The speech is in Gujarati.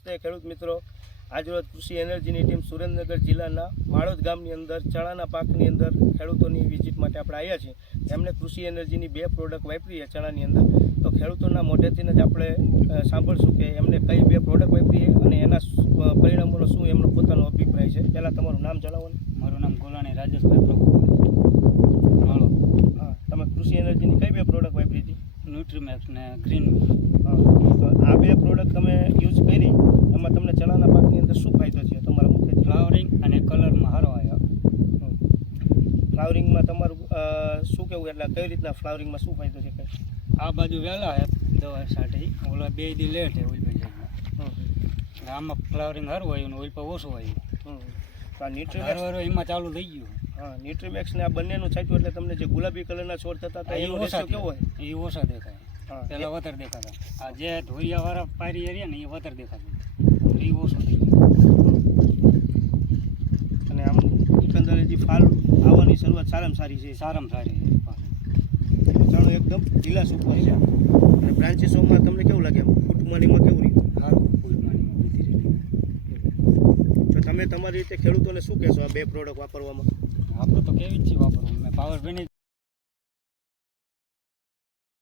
નમસ્તે ખેડૂત મિત્રો આજરોજ કૃષિ એનર્જીની ટીમ સુરેન્દ્રનગર જિલ્લાના માળોદ ગામની અંદર ચણાના પાકની અંદર ખેડૂતોની વિઝિટ માટે આપણે આવ્યા છીએ. એમણે કૃષિ એનર્જીની બે પ્રોડક્ટ વાપરી છે ચણાની અંદર. તો ખેડૂતોના મોઢેથી જ આપણે સાંભળશું કે એમને કઈ બે પ્રોડક્ટ વાપરી અને એના પરિણામોનો શું એમનો પોતાનો અભિપ્રાય છે. પહેલાં તમારું નામ જણાવો ને. મારું નામ ગોલાણી રાજેશભાઈ પ્રભુ. હા તમે કૃષિ એનર્જીની કઈ બે પ્રોડક્ટ વાપરી હતી? ન્યુટ્રીમેક્સ ને ગ્રીન હા આ બે પ્રોડક્ટ તમે યુઝ કરી એમાં તમને ચણાના પાકની અંદર શું ફાયદો છે તમારા મુખ્ય ફ્લાવરિંગ અને કલરમાં સારો આવ્યો ફ્લાવરિંગમાં તમારું શું કેવું એટલે કઈ રીતના ફ્લાવરિંગમાં શું ફાયદો છે આ બાજુ વહેલા હે દવા સાટી. ઓલા બે દી લેટ હે ઓલ એટલે આમાં ફ્લાવરિંગ સારું આવ્યું ને ઓલ પર ઓછું આવ્યું હમ. તો આ હારો એમાં ચાલુ થઈ ગયું. હા ન્યુટ્રીમેક્સ ને આ બંનેનું છાંટ્યું એટલે તમને જે ગુલાબી કલરના છોડ થતા હતા એ ઓછા કેવો હોય એ ઓછા દેખાય. પહેલાં પેલા વધારે દેખાતા. આ જે ધોરિયાવાળા પારી એરિયા ને એ વધારે દેખાતું. એ ઓછું થઈ ગયું અને આમ એકંદરે જે ફાલ આવવાની શરૂઆત સારામાં સારી છે. સારામાં સારી ચાલો એકદમ ઢીલા ઉપર છે અને બ્રાન્ચીસોમાં તમને કેવું લાગે? ફૂટમાનીમાં કેવું રહ્યું? સારું ફૂટમાનીમાં તો તમે તમારી રીતે ખેડૂતોને શું કહેશો આ બે પ્રોડક્ટ વાપરવામાં? આપણે તો કેવી જ છે વાપરવું મેં પાવર બેની